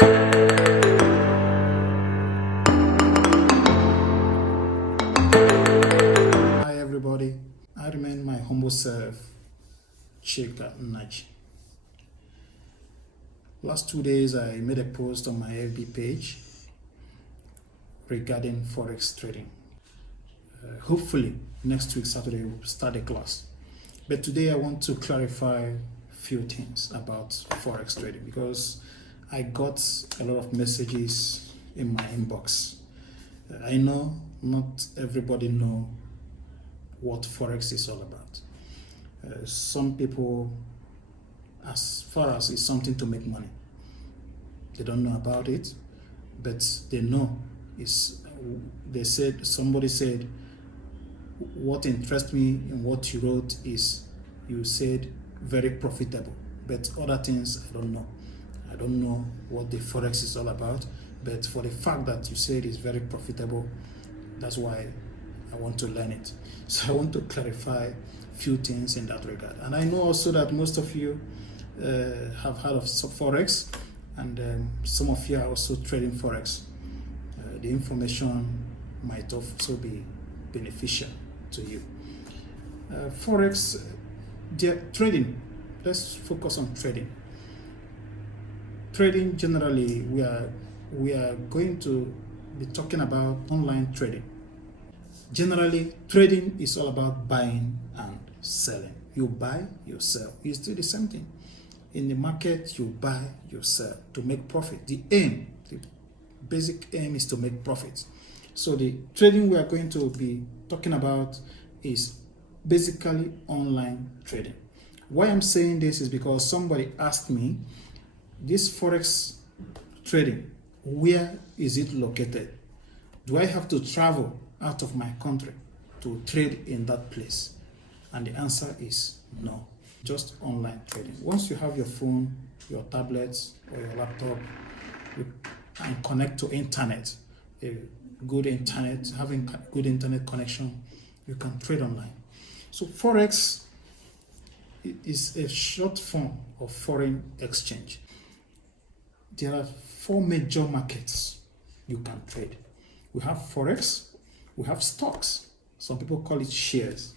Hi everybody, I remain my humble self, Chika Naj. Last 2 days I made a post on my FB page regarding Forex trading. Hopefully next week Saturday we'll start a class. But today I want to clarify a few things about Forex trading because I got a lot of messages in my inbox. I know not everybody know what Forex is all about. Some people, as far as it's something to make money, they don't know about it, but they know somebody said, what interests me in what you wrote is, you said very profitable, but other things I don't know. I don't know what the Forex is all about, but for the fact that you said it's very profitable, that's why I want to learn it. So I want to clarify a few things in that regard. And I know also that most of you have heard of Forex, and some of you are also trading Forex. The information might also be beneficial to you. Forex, trading, let's focus on trading. Trading generally, we are going to be talking about online trading. Generally, trading is all about buying and selling. You buy, you sell. You do the same thing. In the market, you buy, you sell to make profit. The basic aim is to make profit. So the trading we are going to be talking about is basically online trading. Why I'm saying this is because somebody asked me, this Forex trading, where is it located? Do I have to travel out of my country to trade in that place? And the answer is no, just online trading. Once you have your phone, your tablets, or your laptop, and connect to internet, having good internet connection, you can trade online. So Forex is a short form of foreign exchange. There are 4 major markets you can trade. We have Forex, we have stocks, some people call it shares.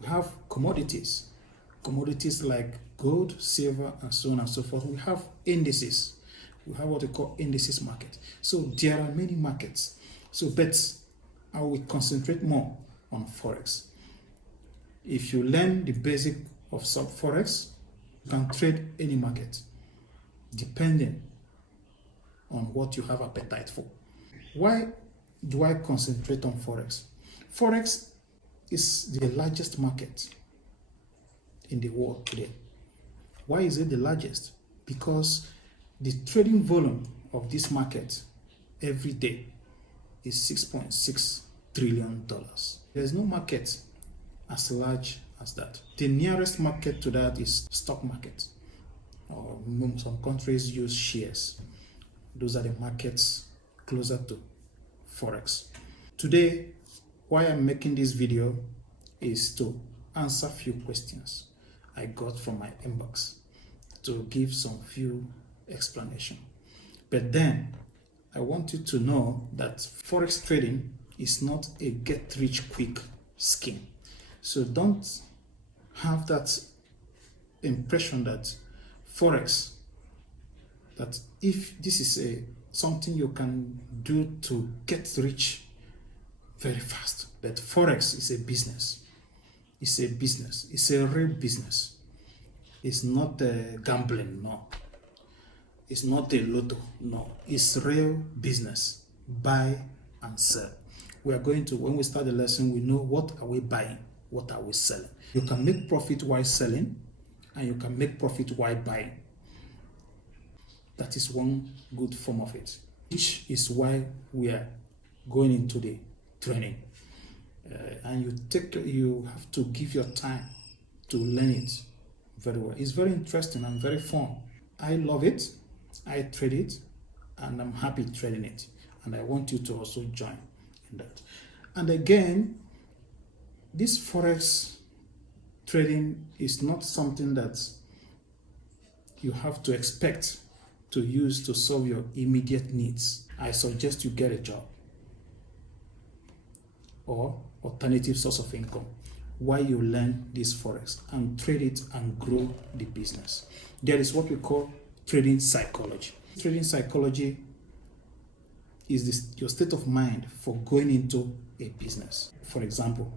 We have commodities like gold, silver, and so on and so forth. We have indices. We have what we call indices market. So there are many markets. So, but I will concentrate more on Forex. If you learn the basic of Forex, you can trade any market, depending on what you have appetite for. Why do I concentrate on Forex? Forex is the largest market in the world today. Why is it the largest? Because the trading volume of this market every day is $6.6 trillion. There's no market as large as that. The nearest market to that is stock market, or some countries use shares. Those are the markets closer to Forex. Today, why I'm making this video is to answer few questions I got from my inbox, to give some few explanation. But then I want you to know that Forex trading is not a get-rich-quick scheme. So don't have that impression that Forex, that if this is something you can do to get rich very fast. But Forex is a business. It's a business. It's a real business. It's not gambling, no. It's not a lotto, no. It's real business. Buy and sell. We are going to, when we start the lesson, we know what are we buying, what are we selling. You can make profit while selling, and you can make profit while buying. That is one good form of it, which is why we are going into the training. And you have to give your time to learn it very well. It's very interesting and very fun. I love it, I trade it, and I'm happy trading it. And I want you to also join in that. And again, this Forex trading is not something that you have to expect to use to solve your immediate needs, I suggest you get a job or alternative source of income while you learn this Forex and trade it and grow the business. There is what we call trading psychology. Trading psychology is your state of mind for going into a business. For example,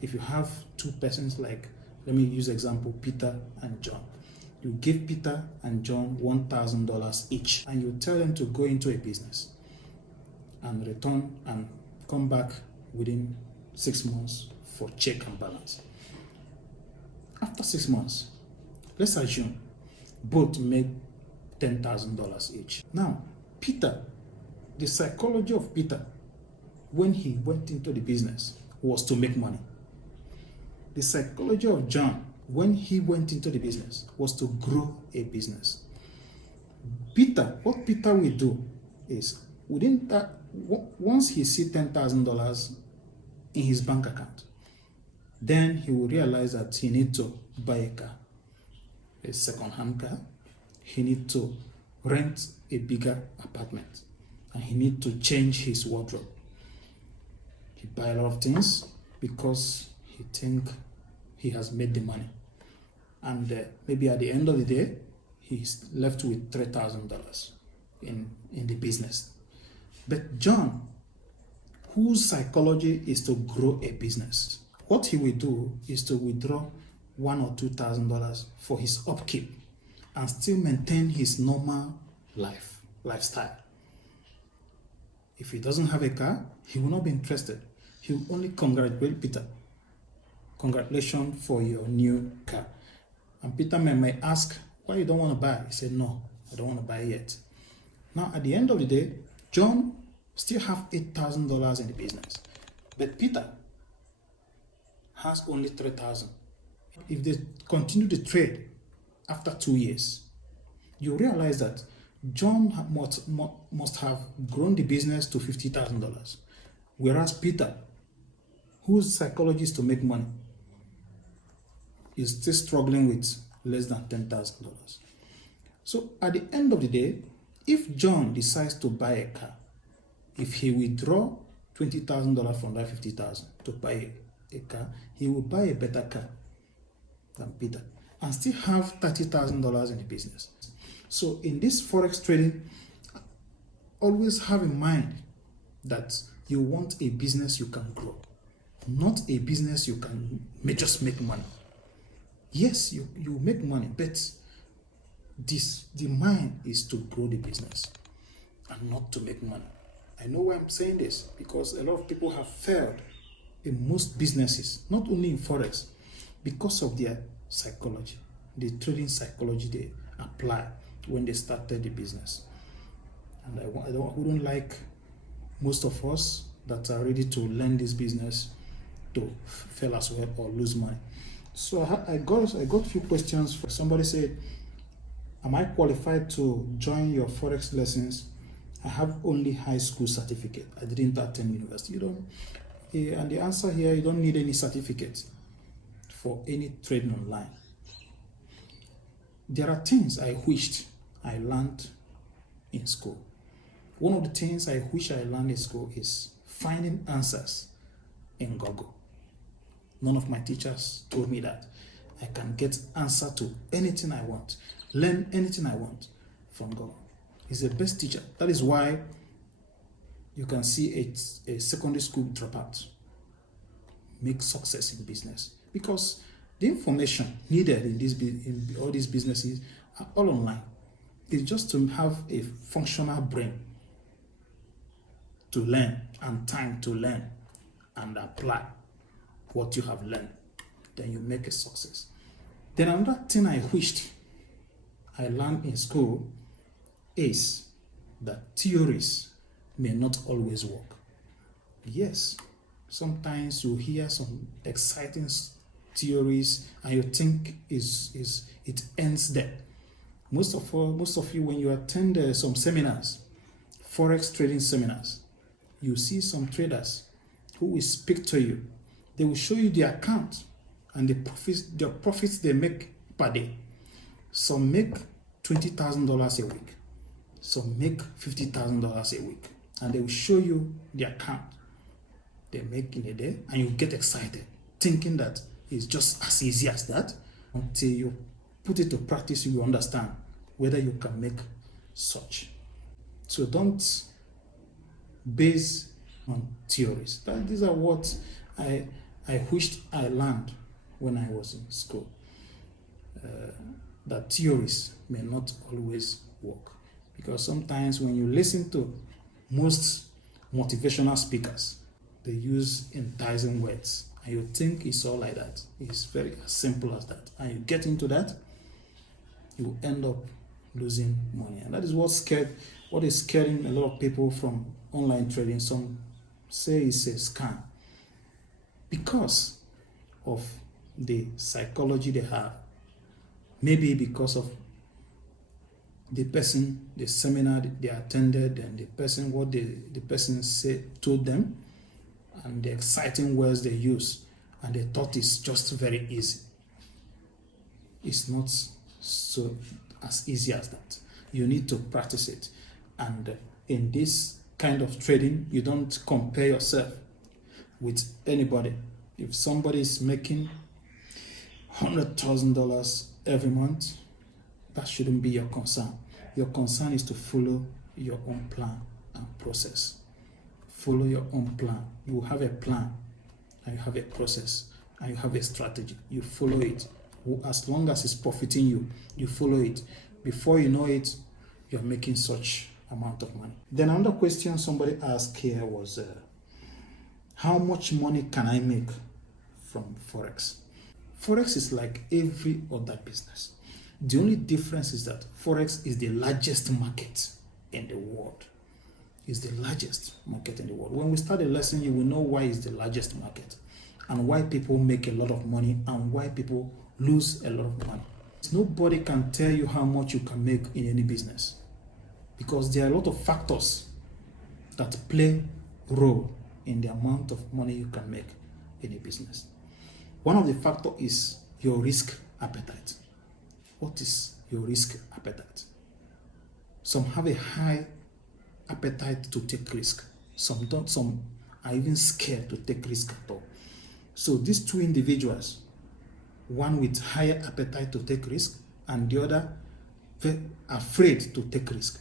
if you have two persons, like, let me use example, Peter and John. You give Peter and John $1,000 each, and you tell them to go into a business and return and come back within 6 months for check and balance. After 6 months, let's assume both make $10,000 each. Now, Peter, the psychology of Peter when he went into the business was to make money. The psychology of John when he went into the business was to grow a business. What Peter will do is, within that, once he sees $10,000 in his bank account, then he will realize that he needs to buy a car, a second-hand car. He needs to rent a bigger apartment, and he needs to change his wardrobe. He buy a lot of things because he thinks he has made the money, and maybe at the end of the day he's left with $3,000 in the business. But John, whose psychology is to grow a business, what he will do is to withdraw $1,000 or $2,000 for his upkeep and still maintain his normal lifestyle. If he doesn't have a car, he will not be interested. He will only congratulate Peter. Congratulations for your new car. And Peter may ask, why you don't want to buy? He said, no, I don't want to buy yet. Now, at the end of the day, John still have $8,000 in the business, but Peter has only $3,000. If they continue the trade after 2 years, you realize that John must have grown the business to $50,000, whereas Peter, whose psychology is to make money, is still struggling with less than $10,000. So at the end of the day, if John decides to buy a car, if he withdraw $20,000 from that $50,000 to buy a car, he will buy a better car than Peter and still have $30,000 in the business. So in this Forex trading, always have in mind that you want a business you can grow, not a business you can just make money. Yes, you make money, but the mind is to grow the business and not to make money. I know why I'm saying this, because a lot of people have failed in most businesses, not only in Forex, because of their psychology, the trading psychology they apply when they started the business. And I wouldn't like most of us that are ready to learn this business to fail as well or lose money. So I got a few questions. Somebody said, am I qualified to join your Forex lessons? I have only high school certificate. I didn't attend university. And the answer here, you don't need any certificate for any trading online. There are things I wished I learned in school. One of the things I wish I learned in school is finding answers in Google. None of my teachers told me that. I can get answer to anything I want, learn anything I want from Google. He's the best teacher. That is why you can see a secondary school dropout make success in business, because the information needed in all these businesses are all online. It's just to have a functional brain to learn and time to learn and apply what you have learned. Then you make a success. Then another thing I wished I learned in school is that theories may not always work. Yes, sometimes you hear some exciting theories and you think it ends there. Most of you, when you attend some seminars, Forex trading seminars, you see some traders who will speak to you. They will show you the account and the profits they make per day. Some make $20,000 a week. So make $50,000 a week. And they will show you the account they make in a day, and you get excited, thinking that it's just as easy as that. Until you put it to practice, you will understand whether you can make such. So don't base on theories. These are what I wished I learned when I was in school. That theories may not always work, because sometimes when you listen to most motivational speakers, they use enticing words, and you think it's all like that. It's very as simple as that, and you get into that, you end up losing money. And that is what is scaring a lot of people from online trading. Some say it's a scam because of the psychology they have. Maybe because of the seminar they attended, and the person told them, and the exciting words they use, and they thought it's just very easy. It's not so as easy as that. You need to practice it. And in this kind of trading, you don't compare yourself with anybody. If somebody is making $100,000 every month, that shouldn't be your concern. Your concern is to follow your own plan and process. Follow your own plan. You have a plan, and you have a process, and you have a strategy. You follow it. As long as it's profiting you, you follow it. Before you know it, you're making such amount of money. Then another question somebody asked here was, how much money can I make from Forex? Forex is like every other business. The only difference is that Forex is the largest market in the world. It's the largest market in the world. When we start the lesson, you will know why it's the largest market, and why people make a lot of money, and why people lose a lot of money. Nobody can tell you how much you can make in any business, because there are a lot of factors that play a role in the amount of money you can make in a business. One of the factors is your risk appetite. What is your risk appetite? Some have a high appetite to take risk. Some don't. Some are even scared to take risk at all. So these two individuals, one with higher appetite to take risk, and the other afraid to take risk.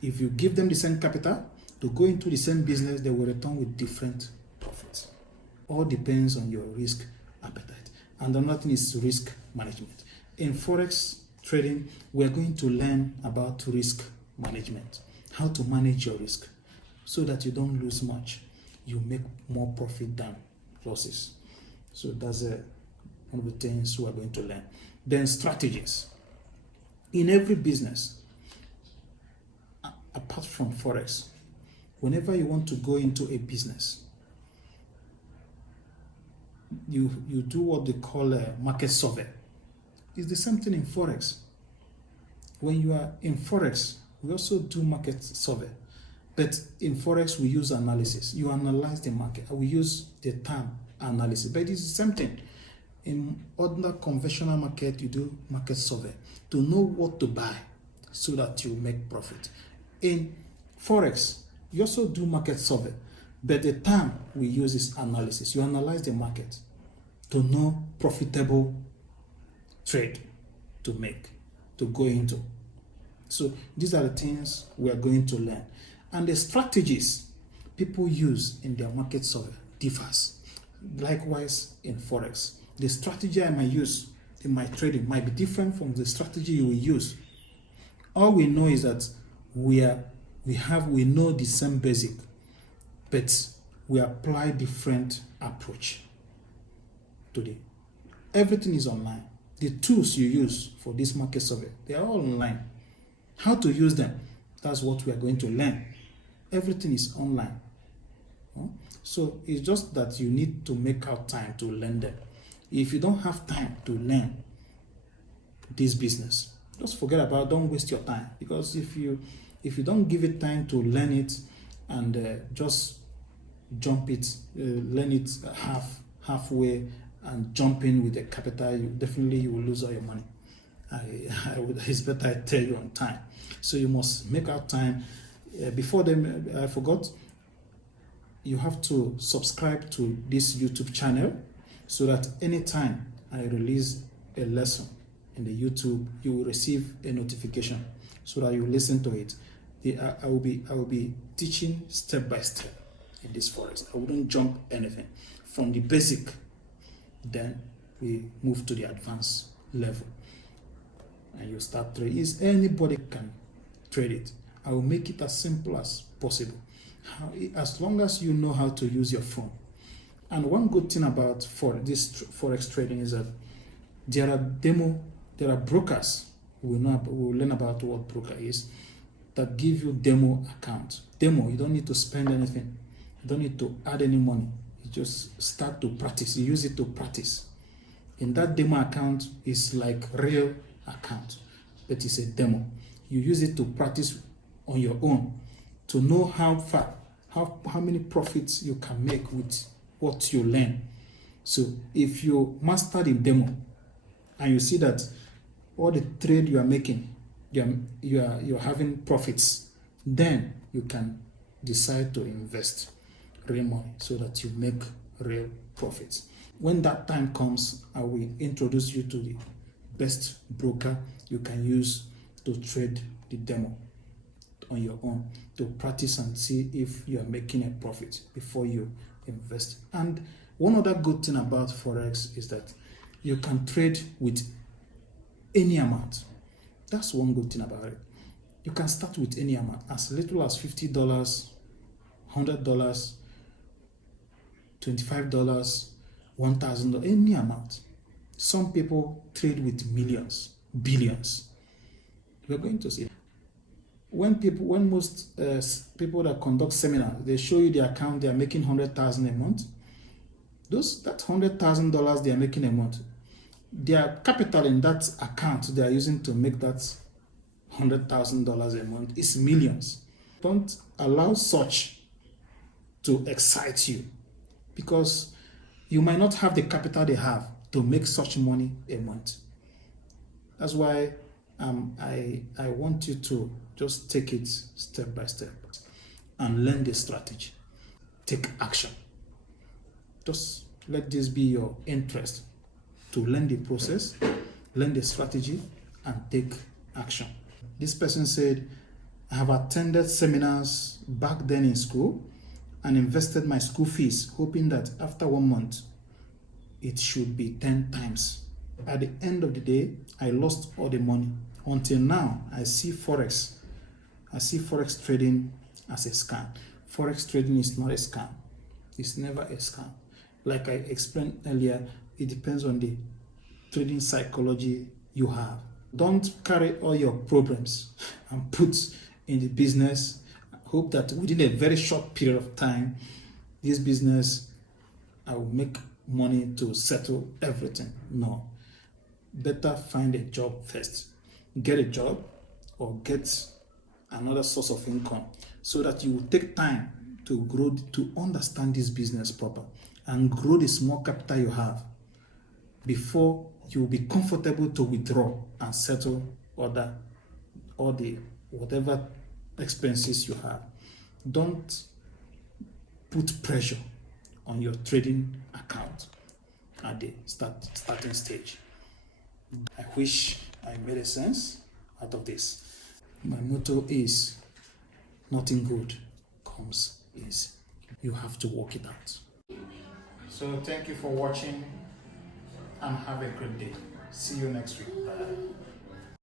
If you give them the same capital to go into the same business, they will return with different profits. All depends on your risk appetite. And another thing is risk management. In Forex trading, we're going to learn about risk management, how to manage your risk so that you don't lose much. You make more profit than losses. So that's one of the things we're going to learn. Then strategies. In every business, apart from Forex, whenever you want to go into a business, you do what they call a market survey. It's the same thing in Forex. When you are in Forex, we also do market survey. But in Forex, we use analysis. You analyze the market. We use the term analysis. But it's the same thing. In other conventional market, you do market survey to know what to buy so that you make profit. In Forex, you also do market survey. But the term we use is analysis. You analyze the market to know profitable trade to make, to go into. So these are the things we are going to learn. And the strategies people use in their market survey differs. Likewise in Forex. The strategy I might use in my trading might be different from the strategy you will use. All we know is that we know the same basic, but we apply different approach today. Everything is online. The tools you use for this market survey, they are all online. How to use them, that's what we are going to learn. Everything is online. So it's just that you need to make out time to learn them. If you don't have time to learn this business, just forget about it. Don't waste your time, because if you don't give it time to learn it and just jump it, learn it halfway and jump in with the capital, you will lose all your money. it's better I tell you on time. So you must make out time. Before them, I forgot, you have to subscribe to this YouTube channel so that anytime I release a lesson in the YouTube, you will receive a notification so that you listen to it. I will be teaching step by step in this Forex. I wouldn't jump anything from the basic, then we move to the advanced level and you start trading. Anybody can trade it. I will make it as simple as possible, as long as you know how to use your phone. And one good thing about this Forex trading is that there are brokers. We'll learn about what broker is, that give you demo account. Demo, you don't need to spend anything. You don't need to add any money. You just start to practice. You use it to practice. In that demo account, it's like real account, but it's a demo. You use it to practice on your own, to know how many profits you can make with what you learn. So if you master the demo and you see that all the trade you are making, you're having profits, then you can decide to invest real money so that you make real profits. When that time comes, I will introduce you to the best broker you can use to trade the demo on your own, to practice and see if you are making a profit before you invest. And one other good thing about Forex is that you can trade with any amount. That's one good thing about it. You can start with any amount, as little as $50, $100, $25, $1,000, any amount. Some people trade with millions, billions. We're going to see. When most people that conduct seminars, they show you the account, they are making $100,000 a month. That $100,000 they are making a month, their capital in that account they are using to make that $100,000 a month is millions. Don't allow such to excite you, because you might not have the capital they have to make such money a month. That's why I want you to just take it step by step and learn the strategy. Take action. Just let this be your interest, to learn the process, learn the strategy, and take action. This person said, I have attended seminars back then in school and invested my school fees, hoping that after 1 month, it should be 10 times. At the end of the day, I lost all the money. Until now, I see Forex trading as a scam. Forex trading is not a scam. It's never a scam. Like I explained earlier, it depends on the trading psychology you have. Don't carry all your problems and put in the business. Hope that within a very short period of time, this business, I will make money to settle everything. No. Better find a job first. Get a job or get another source of income so that you will take time to grow, to understand this business proper and grow the small capital you have before you will be comfortable to withdraw and settle all the whatever expenses you have. Don't put pressure on your trading account at the starting stage. I wish I made sense out of this. My motto is, nothing good comes easy. You have to work it out. So thank you for watching and have a great day. See you next week. Bye.